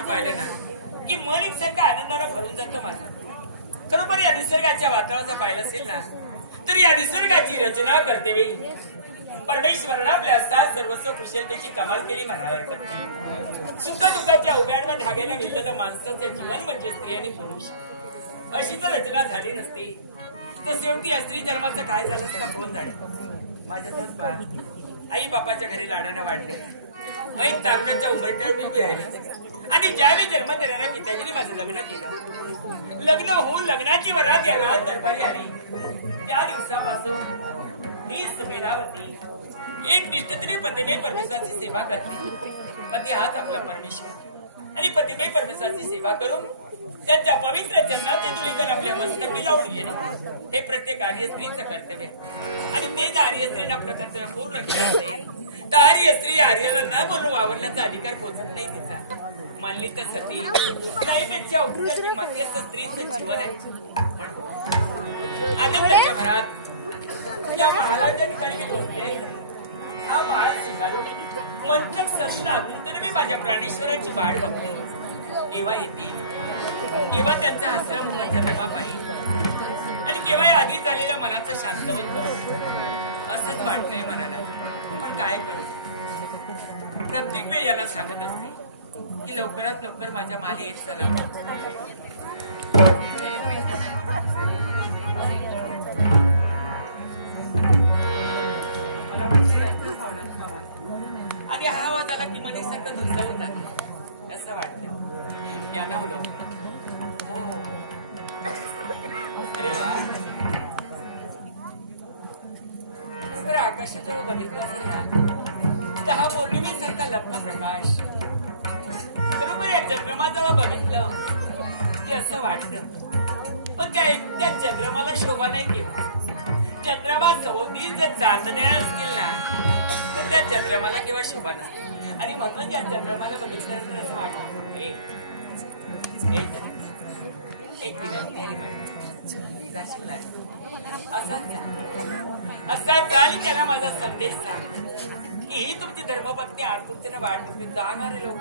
निसर्ग पाहिलं ना की मन एकसारखं आनंदाने भरून जातं माझं. खरोखर या निसर्गाच्या वातावरणाचं पाहिलं असेल ना तर या निसर्गाची रचना करते वेळी परमेश्वरानं आपल्या असतात सर्वस्व कुशलतेची कमाल केली माझ्यावर करते. सुखदुःखाच्या उभ्यांना धाग्याने गेलेलं माणसाचं जीवन म्हणजे स्त्री आणि पुरुष अशी जर रचना झाली नसती तर शेवटी या स्त्री जन्माचं काय झालं असतं कोण जाणे. माझ्या आई बापाच्या घरी लाडानं वाढलं ऐन तारखेच्या उंबरट्यावर आणि ज्यावेळी जन्म देणाऱ्या पित्याने माझं लग्न केलं. लग्न होऊन लग्नाची वरात या गावात दरबारी आली. त्या दिवसापासून मी सभेला होती. एक निष्ठत्री पतीने परमेश्वराची सेवा करते. पती हाच आपला परमेश्वर आणि पतीने परमेश्वराची सेवा करून त्यांच्या पवित्र चरणाचे धुळीकरण आपल्या मस्तकी लावून गेले. हे प्रत्येक आर्य स्त्रीचं कर्तव्य आणि तेच आर्य स्त्रीला आपलं कर्तव्य पूर्ण केलं तर आर्य स्त्री आर्याला न बोलून वावरण्याचा अधिकार पोचत नाही तिचा. मानली तर सती नैवेद्य मध्यस्थ स्त्रीचं जीवन आहे. आनंदाच्या घरात या महाराच्या ठिकाणी गेले. हा महाल स्वीकारून पंचक सती लागून तर मी माझ्या प्राणेश्वराची वाढ बघतो. देवा येते तेव्हा त्यांचा आणि केव्हा आधी झालेल्या मनाचं शांत असंच वाटतंय मला. काय प्रत्येक वेळी याला सांगत असते की लवकरात लवकर माझ्या मागे आणि हा आवाज आला की मध्ये सतत धुंदळून जाते असं वाटतं. आकाशातून बघितलं असेल ना तर हा पौर्णिमेसारखा लपला प्रकाश. बरोबर या चंद्रमाजवळ बघितलं की असं वाटतं पण काय त्या चंद्रमाला शोभा नाही केली. चंद्रमा सवती जर चांदण्या असतील ना तर त्या चंद्रमाला किंवा शोभा नाही. आणि म्हणून त्या चंद्रमाला बघितल्यानंतर असं वाटतं असा काल त्यांना माझा संदेश की ही तुमची धर्मपत्नी आठवतेनं वाट बघून जाणारे लोक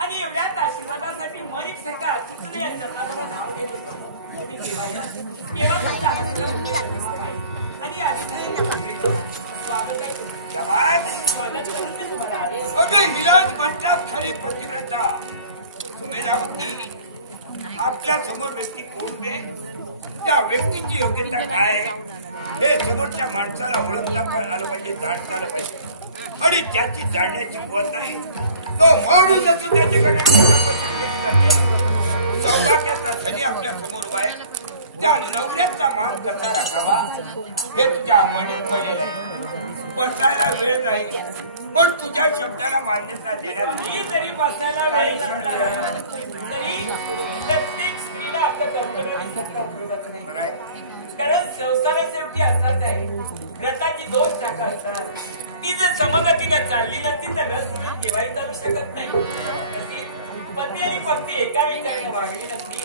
आणि एवढ्याच आशीर्वादासाठी मरीक सरकार आपल्या समोर व्यक्ती कोण आहे, त्या व्यक्तीची योग्यता काय हे समोरच्या माणसाला ओळखता पण आलं पाहिजे, जाणता आलं पाहिजे. आणि त्याची जाणण्याची पद्धत आहे तो माणूस त्याच्याकडे सौभाग्याचा धनी आपल्या समोर उभा आहे. त्या नवऱ्याचा भाव कसा राखावा हे तुझ्या आपण बसायला वेळ नाही, पण तुझ्या शब्दाला मान्यता देण्याची तरी बसायला वेळ तरी प्रत्येक स्त्रीला आपल्या कर्तव्य. कारण संसाराची असतात काय व्रताची दोन शाखा असतात. ती जर समगतीने चालली ना तिचा रस केव्हाही चालू शकत नाही. पती आणि पत्नी एका विचाराने वाढली नसली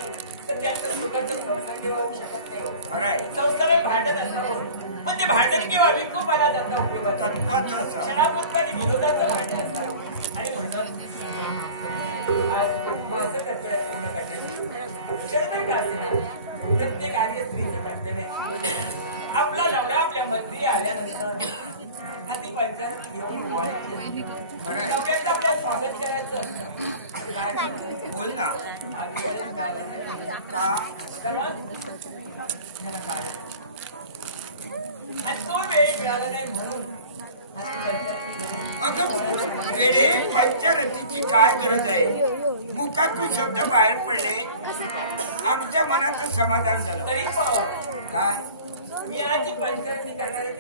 तर त्यांचं सुखाचं संसार केव्हा होऊ शकत नाही. संसारात भांडण असतात पण ते भांडण केव्हा विकोपाला जाता उपयोगाचा क्षणापुरता विरोधाचं भांडण असतात. आणि प्रत्येक आधी स्त्रीचे भांडण आपला नवरा आपल्या मंत्री आल्यानंतर हाती पंचायत आपल्या स्वागत करायचं. तो वेळ मिळाला नाही म्हणून पंचरथीची काय गरज आहे. मुखातून शब्द बाहेर पडले आमच्या मनाचं समाधान झालं तरी मी आजची पंचायती करणारे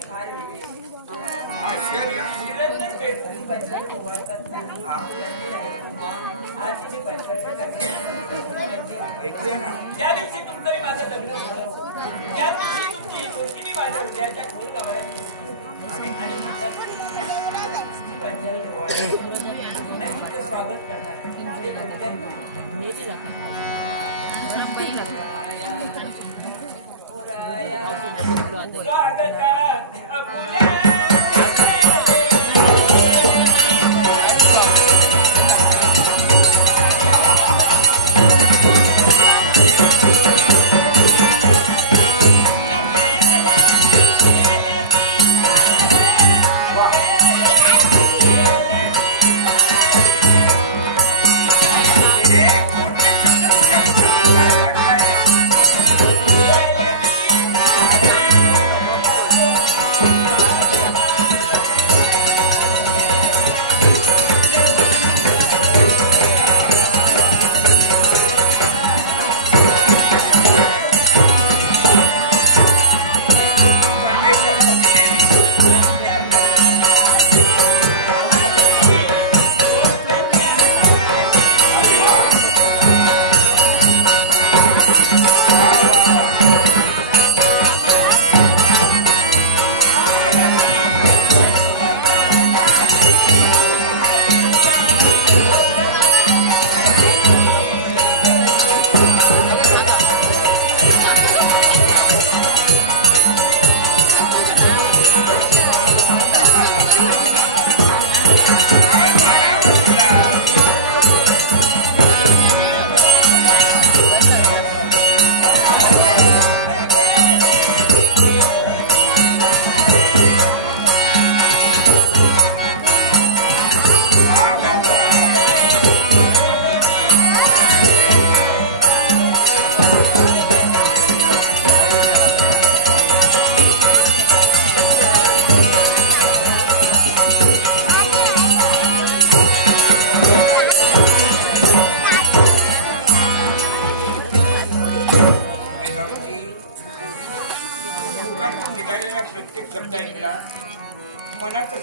ज्या दिवशी तुमचं माझं लग्न झालं त्या दिवशी तुमची माझ्या उद्याच्या स्वागत करणार.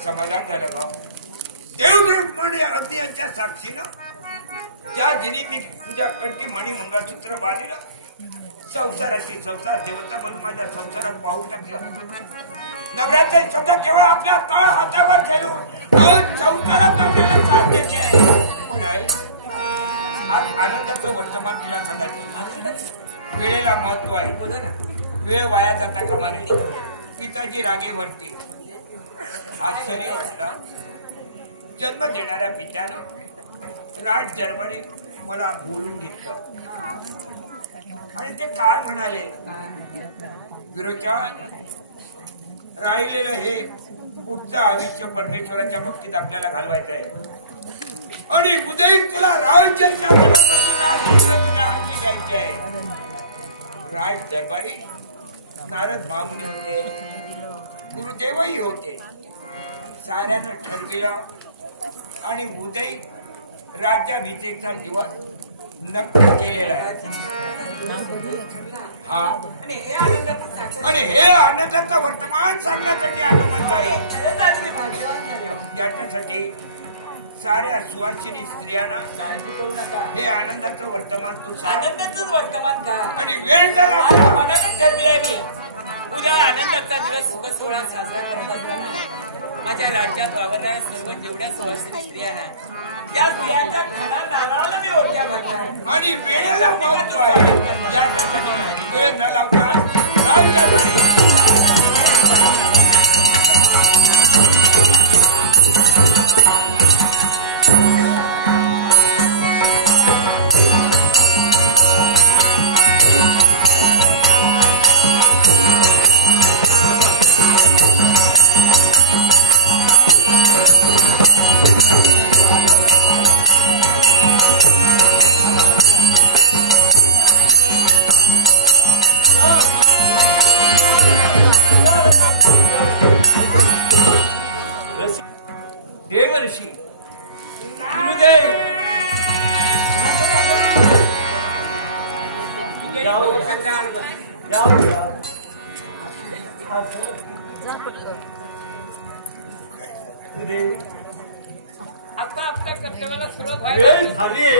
समाधान झालं राव. देवदूतपणे अतियांच्या साक्षीनं त्या दिनी मी तुझ्या कंठी मणी मंगळसूत्र बांधलं. संसाराची संसार देवता म्हणून माझ्या संसारात पाहू टाकला. नवरात्र शब्द केवळ आपल्या तळ हातावर ठेवून संसारात आनंदाचं वर्तमान तुला सांगायचं. वेळेला महत्व आहे. वेळ वाया जाता कामा नये. पिताजी रागेवरती आश्चर्य वाटतात. जन्म देणाऱ्या पित्यानं राज दरबारी मला बोलून घेतलं आणि ते काय म्हणाले, विरोच्या राहिलेलं हे पुढचं आयुष्य परमेश्वराच्या भक्तीत आपल्याला घालवायचं आहे आणि उदय तुला राज्य राज दरबारी नारद महामुनी होते, गुरुदेवही होते. साऱ्यानं ठरलेला आणि उदय राज्याभिषेकचा दिवस नक्की केलेला आहे. आणि हे आनंदाचा वर्तमान सांगण्यासाठी त्याच्यासाठी साऱ्या सुवासिनी स्त्रियांना हे आनंदाचं वर्तमान तू आनंदाचंच वर्तमान का आणि वेळ झाला. मनाने ठरले आहे उद्या आनंदाचा दिवस सुख सोहळा साजरा करत असताना माझ्या राज्यात वावरणाऱ्या सर्व जेवढ्या सुवासिनी स्त्रिया आहेत त्या स्त्रियांच्या खडा नारळाला मी ओढ्या भरणार आणि वेळेला महत्व आहे. वेळ न लावता आता आपल्या कर्तव्याला सुरुवात वेळ झाली.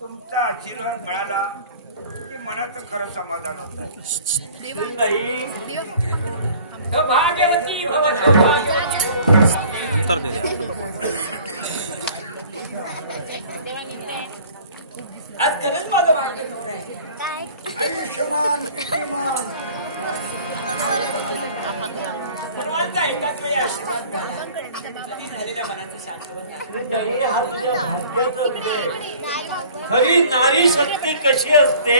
तुमचा आशीर्वाद मिळाला की मनाचं खरं समाधान होतं. भाग्यवती भव आज खरंच माझं भाग्य सर्वांचा एकाच वेळी आशीर्वाद झालेल्या मनाचं शांत खरी नारी शक्ती कशी असते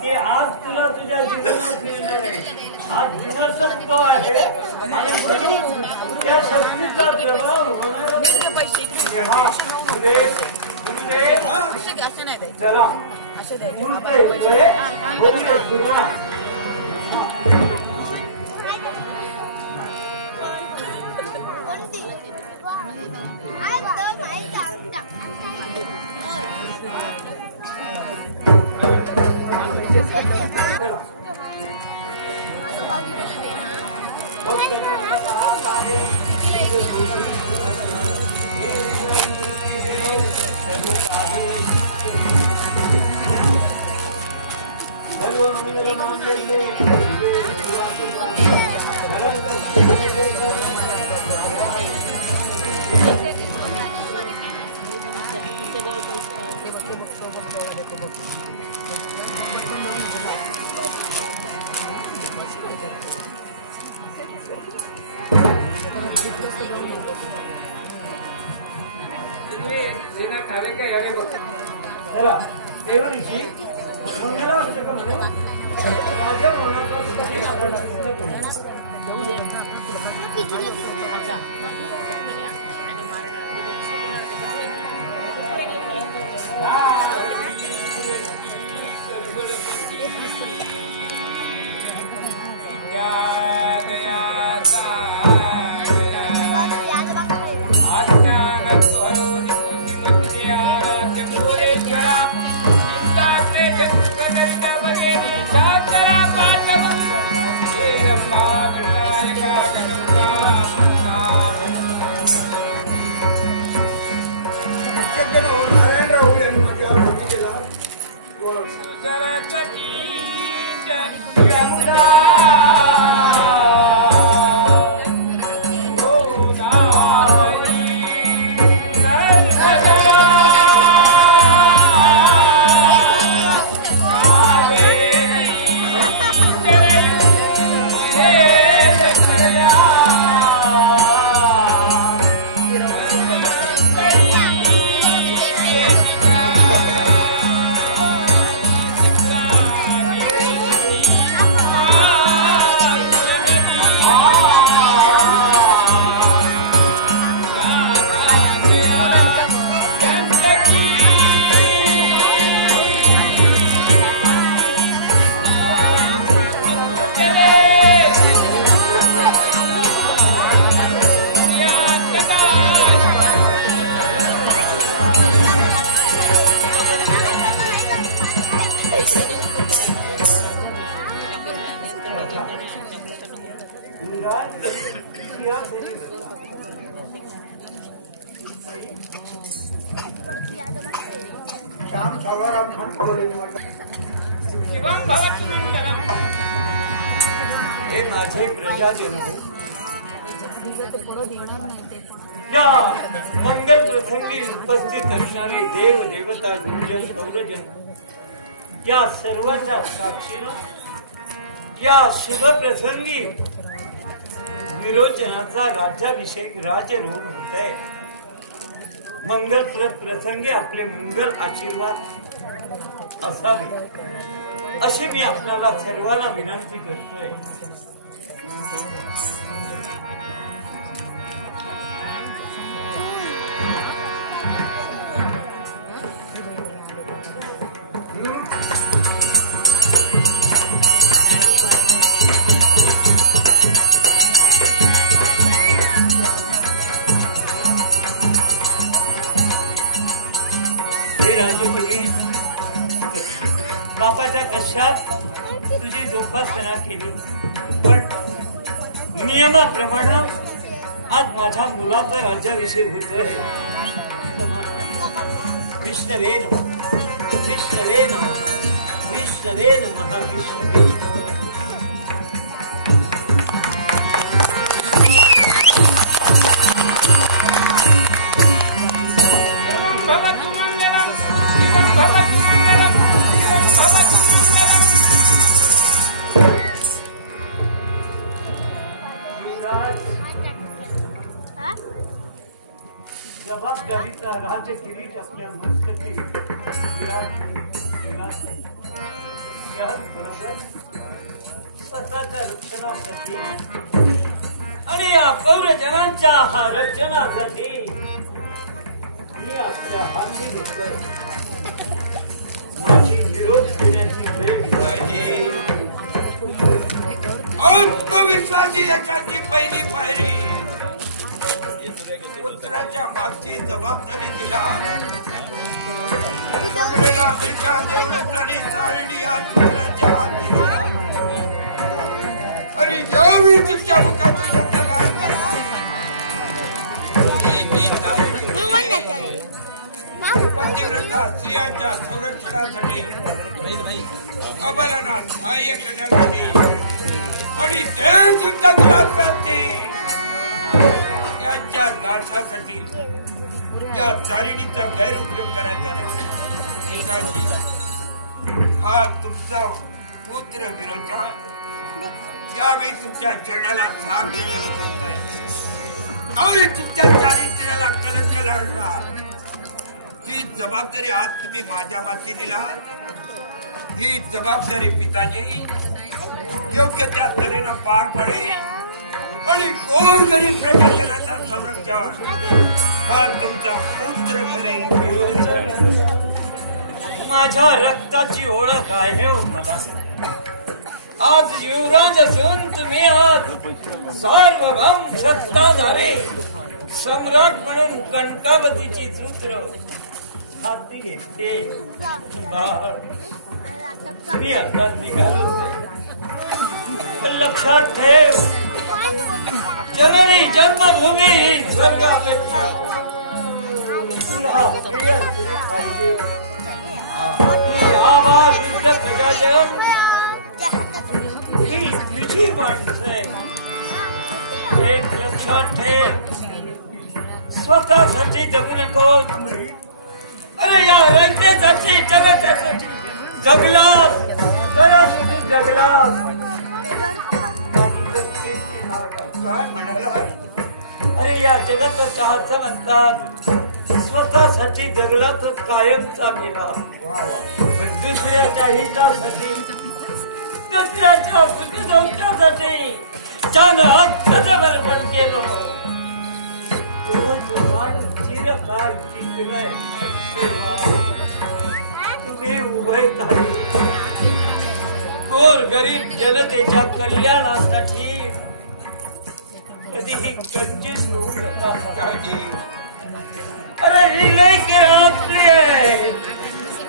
की आज तुला तुझ्या जीवनात मिळणार आहे. आज दिवसच तो आहे आणि त्या शक्तीचा प्रभाव होणार असे नाही चला असे द्यायचे बोलूया सुरुवात. दया हे माझे प्रजाजन या मंगल प्रसंगी उपस्थित असणारे देव देवता गुरुजन गौरजन या सर्वांच्या साक्षीनं या शुभ प्रसंगी विरोचनाचा राज्याभिषेक राजरोग होत आहे. मंगल प्रसंगी आपले मंगल आशीर्वाद असावे अशी मी आपल्याला सर्वांना विनंती करतोय. बापाच्या कशात तुझी जोपासना केली पण नियमाप्रमाणे आज माझ्या मुलाचा राज्याविषयी होतोय. विष्णवेन विष्णवेन विष्णवेन महाविष्णू जबाबदारीचा राजगिरीच आपल्या मस्तकी स्वतःच्या रक्षणासाठी आणि या पौरजनांच्या रक्षणासाठी मी आपल्या हाती माझी विरोध केल्याची वेळ विश्वासी लक्षाची पहिली पायरी मागची जबाबदारी दिला आणि देवमूर्तीच्या तुमचा पुत्र विरोधा यावेळी तुमच्या जनाला तुमच्या चारित्र्याला कलंक लागला. ही जबाबदारी आज तुम्ही माझ्या मागे दिला. ही जबाबदारी पिताजींनी योग्य त्या तऱ्हेनं पार पाडली आणि कोण जरी हा तुमचा पुत्र माझ्या रक्ताची ओळख आहे. आज युवराज असून तुम्ही आज सार्वभौम सत्ताधारी सम्राट म्हणून कणकावतीची सूत्र हाती घेतले. तुम्ही आता निघालो लक्षात ठेव जननी जन्मभूमी स्वर्गापेक्षा स्वतःसाठी जगू नको. अरे या रयतेसाठी जगण्यासाठी जगलास जगलास. अरे या जगताच्या असं म्हणतात स्वतःसाठी जगला तो कायमचा गेला. दुसऱ्याच्या हितासाठी दुसऱ्याच्या सुखसौख्यासाठी ज्यानं हक्कजबरपण केलं तुम्ही उभे गोर गरीब जनतेच्या कल्याणासाठी कधीही कंजूस होऊ नका. अरे लेके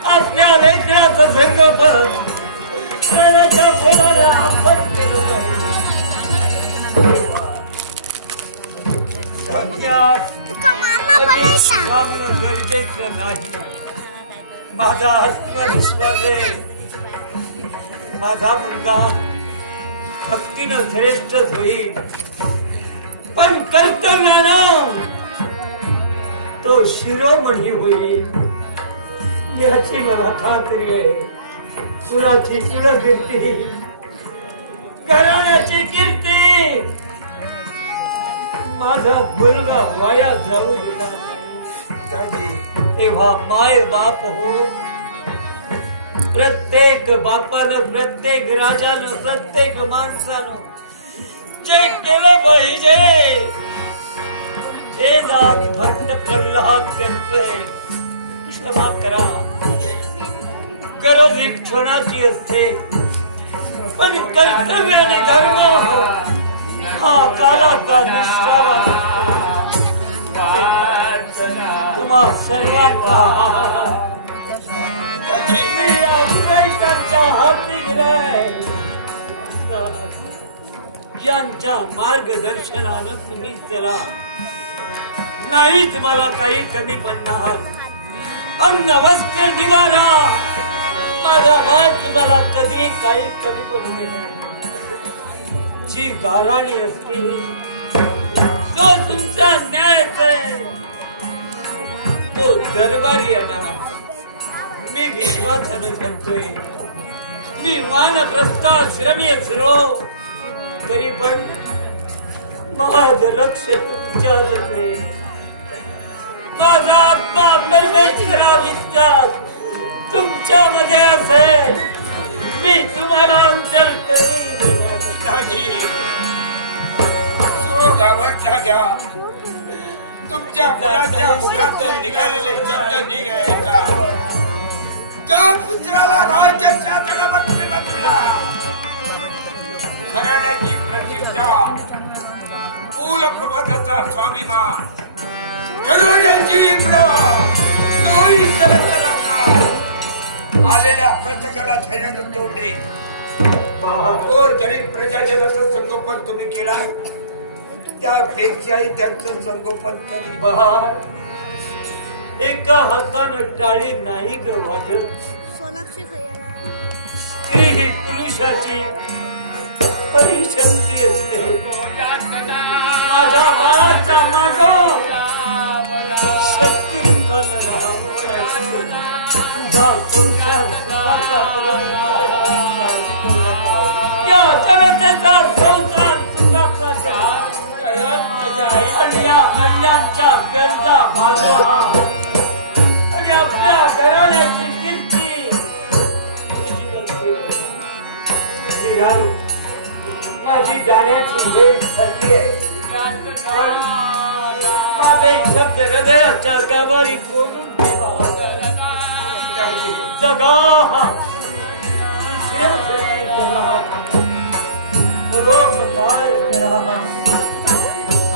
आपल्या लेकराचं संगोपन मुलाला आपण केलं. प्रश्न नाही. माझा आत्मविश्वास आहे माझा मुलगा भक्तीनं श्रेष्ठ होईल, पण कर्तव्यानं तो शिरोमणी होईल याची मला खात्री आहे. कुणाची कुणकीर्ती, घराण्याची कीर्ती माझा मुलगा वाया जाऊ दिला. तेव्हा माय बाप हो, प्रत्येक बापानं, प्रत्येक राजानं, प्रत्येक माणसानं जे केलं पाहिजे ते जात भक्त प्रल्हाद करतोय. क्षमा करा, गरज एक क्षणाची असते, पण कर्तव्य आणि धर्म हा कालाचा निष्ठा तुम्हा सर्वांना यांच्या मार्गदर्शनानं तुम्ही चला. नाही तुम्हाला काही कमी पडणार. अन्न वस्त्र निवारा माझा भाव तुम्हाला कधी काही कमी पडू देणार. जी गाराणी असते तो तुमचा न्यायच आहे, तो दरबारी येणार. मी विश्वासानं म्हणतोय, मी वानप्रस्थाश्रमी असलो तरी पण माझं लक्ष तुमच्याच आहे. माझा आत्मा परमेश्वरा विश्वास तुमच्यामध्ये असेल. मी तुम्हाला अंतर कधी गावाच्या घ्या तुमच्या मुलाच्या स्वाभिमान आलेल्या प्रजाजनाचं संगोपन तुम्ही केला, त्यापेक्षाही त्यांचं संगोपन करी. एका हातानं टाळी नाही ग वाजत. स्त्री ही पुरुषाची परिशक्ती असते. माझ्या बाळाचा माझा शक्ती आणि या महिलांच्या गरजा भागवा आणि आपल्या घराण्याची कीर्ती माझी जाण्याची वेळ ठरली आहे. माझे शब्द हृदयाच्या गावारी कोरून जगा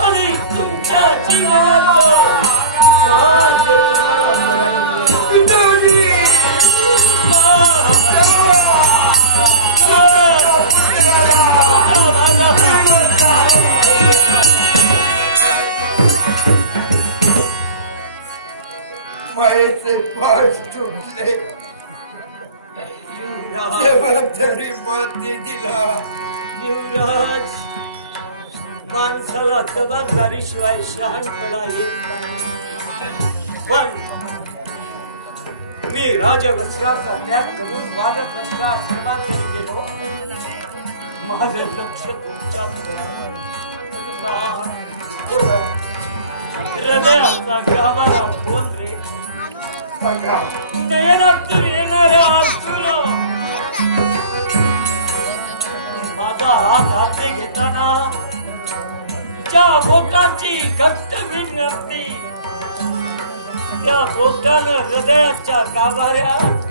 आणि तुमच्या जीवनाचा मायेचे पाठ तुटले तेव्हा तरी माती दिला. युवराज, माणसाला जबाबदारीशिवाय शहाणपणा येत नाही. पण मी राजवंशाचा त्याग करून वानप्रस्थाश्रमात गेलो. माझं लक्ष तुमच्या हृदयाचा गावाला बोल रे. जयरात्र येणाऱ्या असून माझा हात हाती घेताना ज्या बोटांची घट्ट विनंती त्या बोटानं हृदयाच्या गाभाऱ्यात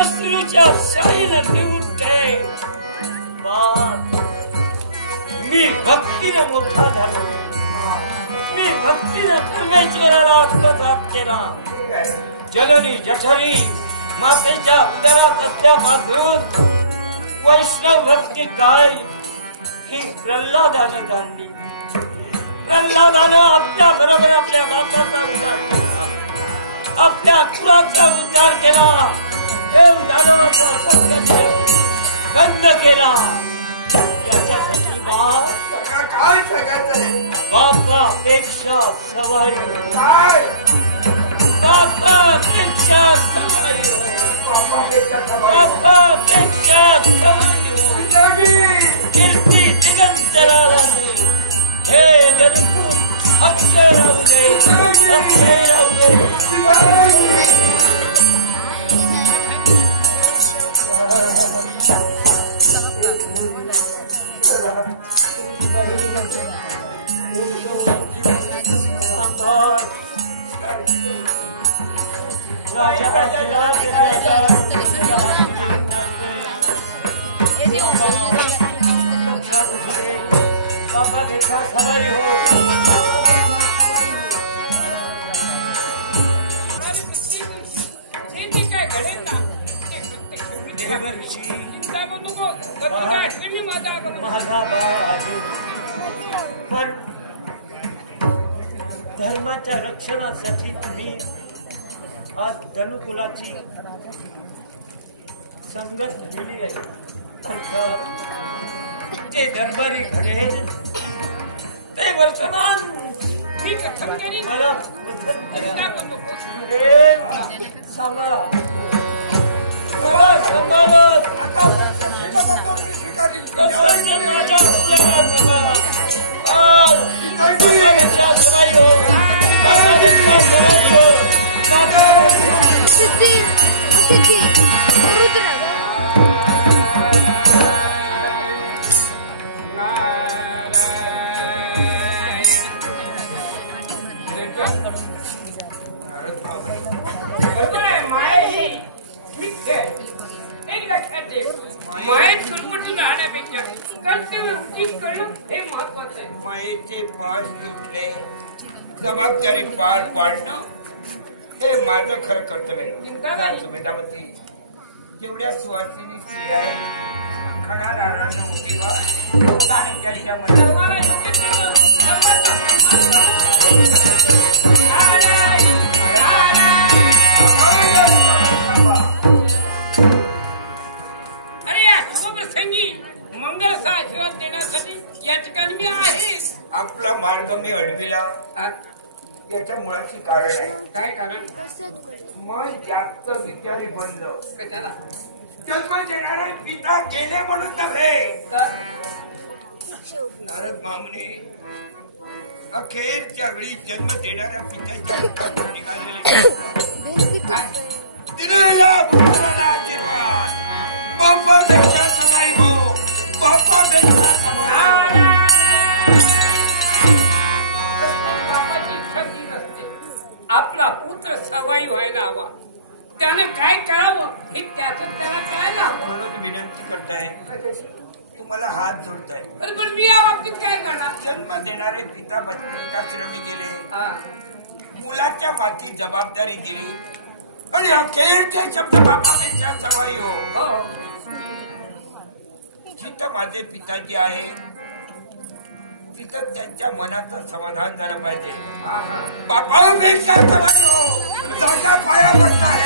अश्रूच्या शाईनं निवडते. मी भक्तीनं मोठा झालो. मी भक्तीनं परमेश्वराला आत्मसात केला. जननी जठरी मातेच्या उदरात असल्यापासून वैष्णव भक्ती काय ही प्रल्हादानं जाणली. प्रल्हादानं आपल्या बरोबर आपल्या बापाचा उदर आपल्या कुळाचा उद्धार केला, देव दानवाचा संघर्ष बंद केला. याच्यासाठी काय सांगायचं बापापेक्षा सवाई, काय बापापेक्षा सवाई, बापापेक्षा सवाई कीर्ती दिगंतराला हे गणपूर अक्षय राहू दे, अक्षय राहू दे. पण धर्माच्या रक्षणासाठी तुम्ही आज धनुकुलाची संगत केली आहे. ते दरबारी घडेल ते वर्तमान मला सांगा मायेचे पाठ तुटले, जबाबदारी पार पाडणं हे माझं खरं कर्तव्य. जेवढ्या सुवासिनी स्त्रिया खणा राहणार होती आपला मार्ग मी अडविला. त्याच्या मुळाची कारण आहे. काय कारण? मन जास्त विचारी बनलं. जन्म देणारे पिता गेले म्हणून नव्हे. नारद मामने अखेरच्या वेळी जन्म देणाऱ्या पित्याच्या निघालेले दिलेल्या पुत्राला आशीर्वाद. बापापेक्षा सवाई हो, बापापेक्षा सवाई. आपला पुत्र सवाई व्हायला हवा. त्याने काय करावं हे त्याचं त्याला काय लागतं. म्हणून विनंती करताय, तुम्हाला हात जोडताय. पण मी या बाबतीत काय करणार. जन्म देणारे पिता श्रमी गेले, मुलाच्या माती जबाबदारी दिली आणि अखेरच्या शब्द बापापेक्षा सवाई हो. जिथं माझे पिताजी आहे तिथं त्यांच्या मनाचं समाधान झालं पाहिजे. बापापेक्षा सवाई हो, जागा पाया पडताय.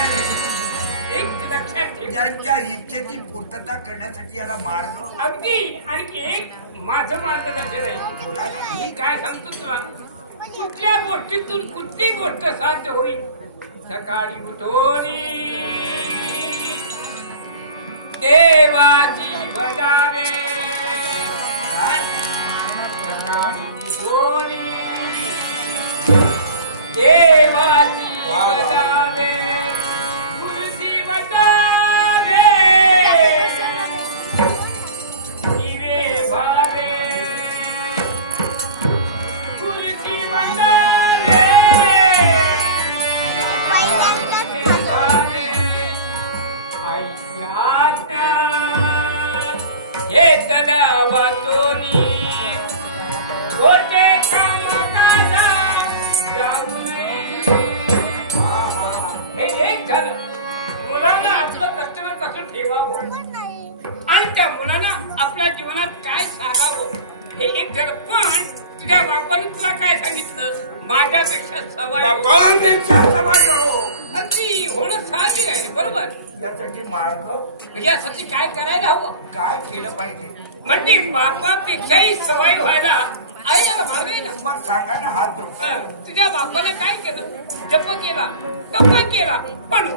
त्यांच्या इच्छेची पूर्तता करण्यासाठी याला मार्ग. अगदी आणखी एक माझं मार्गदर्शन आहे. मी काय सांगतो तुला, कुठल्या गोष्टीतून कुठली गोष्ट साध्य होईल. सकाळी उठून देवाची भजावे, सकाळी उठून देवाची भजावे, तुळशी वटावे, दिवे भावे, तुळशी वटावे, आणि त्या मुलांना आपल्या जीवनात काय सांगावं हे एक दडपण तुझ्या बापाने तुला काय सांगितलं. माझ्यापेक्षा सवाई बापापेक्षा सवाई हो. होणं साहजिक आहे बरोबर. त्यासाठी मार्ग यासाठी काय करायला हवं काय केलं पाहिजे म्हणजे बापापेक्षाही सवय व्हायला आईला भाग आहे ना. मग सांगा ना हात धुवून. तुझ्या बापाला काय केलं जप केला तप केला पण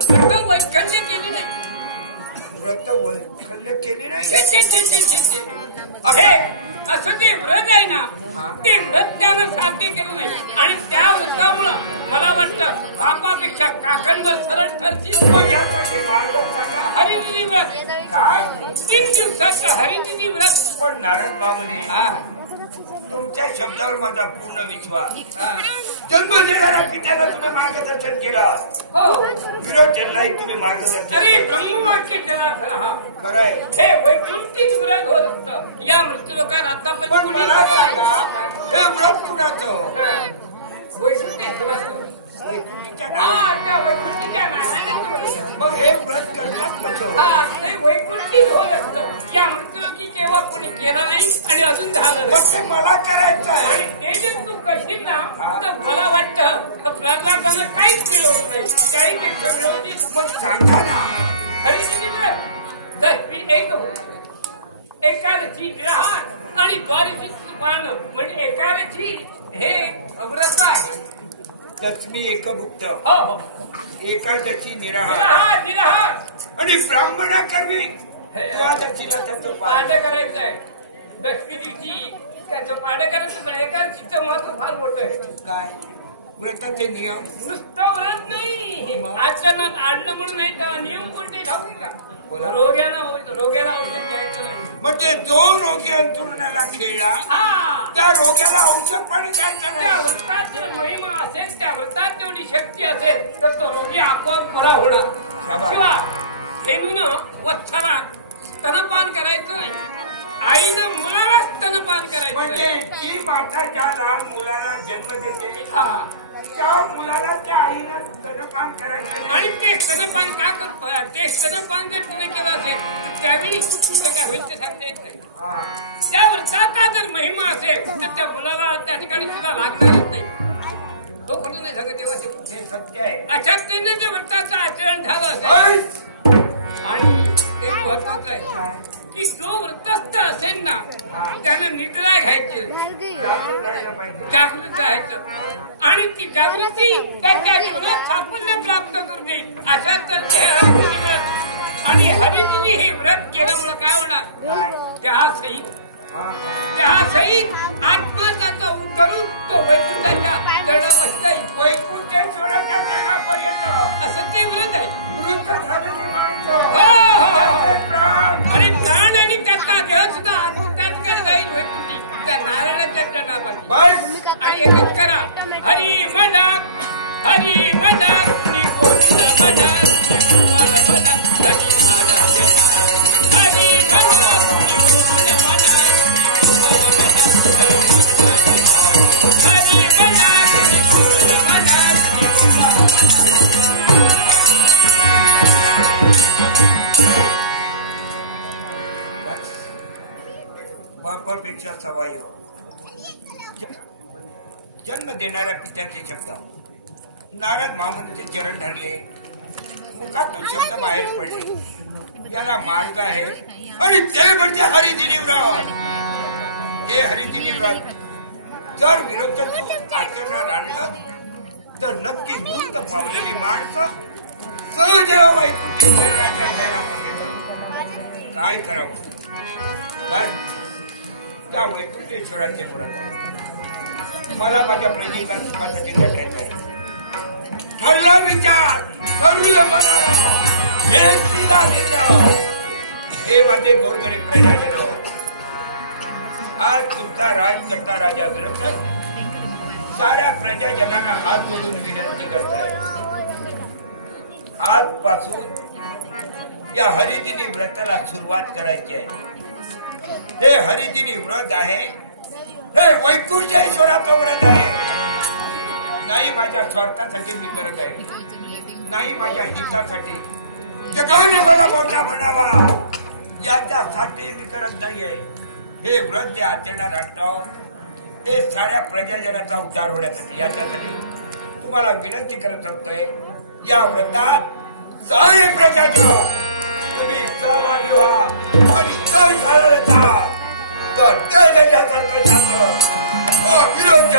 वैकल्य केली नाही. व्रत वैकल्य केली नाही. अरे असं ते व्रत आहे ना ते व्रत त्यानं साध्य केलं नाही आणि त्या व्रतामुळं मला वाटतं बापापेक्षा काकंद सरळ ठरतील. मग यासाठी मार्ग सांगा. हरिदिनी व्रत काय 3 दिवसाचं हरिदिनी व्रत. पण नारायण मामले हा तुमच्या शब्दावर माझा पूर्ण विश्वास. जन्म देणाऱ्या पित्याला तुम्ही मार्गदर्शन केलं. हो विरोधनाही तुम्ही मार्गदर्शन अरे केलं. ब्रह्मवाक्य केला खरा. खरं आहे. हे वैकुंठिक व्रत होत होतं. या मृत्यू लोकांना पण मला आता सांगा हे व्रत कुणाचं मग हे व्रत करण्यात केव्हा कोणी केलं नाही आणि अजून झालं पण ते मला करायचं आहे. ते जे तू करशील ना तर मला वाटतं प्रहलादाला काहीच मिळवत नाही. काही मिळवली मग सांगा ना. एकादशी ग्रहात आणि द्वादशी पाळणं म्हणजे एकादशी हे व्रत आहे. दशमी एकभुक्त हो हो एकादशी निराहार निराहार निराहार आणि ब्राह्मणाकरवी द्वादशीला त्याचं पाडे करायचंय. दशमी दिवशी त्याचं पाडे करायचं पण एकादशीचं महत्व फार मोठं आहे. काय व्रताचे नियम नुसतं व्रत नाही आचरणात आणणं म्हणून नाही का नियम कोणते ठाकून का रोग्याला औषध द्यायचं नाही. मग ते जो रोगी अंतरुणाला खेळला हा त्या रोग्याला औषध पाणी द्यायचं त्या नाही. व्रतात जर महिमा असेल त्या व्रतात तेवढी शक्ती असेल तर तो रोगी आपोआप बरा होणार. शिवाय हे म्हणून वत्सला स्तनपान करायचं नाही. आईनं मुलाला स्तनपान करायचं म्हणजे नाही. ती माता ज्या लहान मुलाला जन्म देते त्या मुलाला त्या आईनं स्तनपान करायचं आणि ते स्तनपान का करतो ते स्तनपान जर तिने केलं असेल तर त्यावेळी काय होईल ते सांगता येत नाही. त्या व्रताचा जर महिमा असेल तर त्या मुलाला त्या ठिकाणी सुद्धा लागणारच नाही. तो कोणी नाही सांगत तेव्हा हे सत्य आहे. अशा जे व्रताचं आचरण झालं असेल आणि एक महत्वाचं आहे की जो व्रतस्थ असेल ना त्यानं निद्रा घ्यायची जागरूक राहायला पाहिजे. जागृत राहायचं आणि ती जागृती त्याच्या जीवनात साफल्य प्राप्त करू दे. अशा तर ते हरिदिनी व्रत आणि हरिदिनी हे व्रत केल्यामुळं काय होणार त्या सहित आत्मा त्याचा उतरून तो वैकुंठाच्या जडा बसता वैकुंठ सोडवण्यात येण्यापर्यंत असं ते व्रत आहे. प्राण आणि प्राण आणि त्याचा देह सुद्धा त्याकडे जाईल वैकुंठी त्या नारायणाच्या जटामध्ये. बस आणि एकच करा हरी मना हरी मना बापापेक्षा सवाई जन्म देणाऱ्या पित्याचे शब्द नारायण मामुनीचे चरण धरले मुखातून शब्द बाहेर पडले. त्याला मार्ग आहे आणि ते म्हणजे हरिदिनी व्रत. हे हरिदिनी व्रत जर विरोध आचरणात आणलं तर नक्की भूत पावलेली माणसं सहज वैकुंठी काय करावं. त्या वैकुंठेश्वराचे मला माझ्या प्रेमिका सुखासाठी भेटायचं. ठरला विचार ठरवलं मला हे माझे गोरगरीब प्रजा. आज तुमचा राज करता राजा विरुद्ध साऱ्या प्रजाजनांना हात मिळून विनंती करताय. आजपासून या हरिदिनी व्रताला सुरुवात करायची आहे. हे हरिदिनी व्रत आहे. हे वैकुंठेश्वराचं व्रत आहे. नाही माझ्या स्वार्थासाठी मी करत आहे, नाही माझ्या हितासाठी जगाने मला मोठा म्हणावा याच्यासाठी मी करत नाहीये. हे व्रत जे आचरणात आणतो हे साऱ्या प्रजाजनाचा उद्धार होण्यासाठी. याच्यासाठी तुम्हाला विनंती करत असतोय या व्रतात जाणे प्रजाचा तुम्ही जावा जेव्हा आणि जर झालं तर जय जय जातात प्रशांत विरोध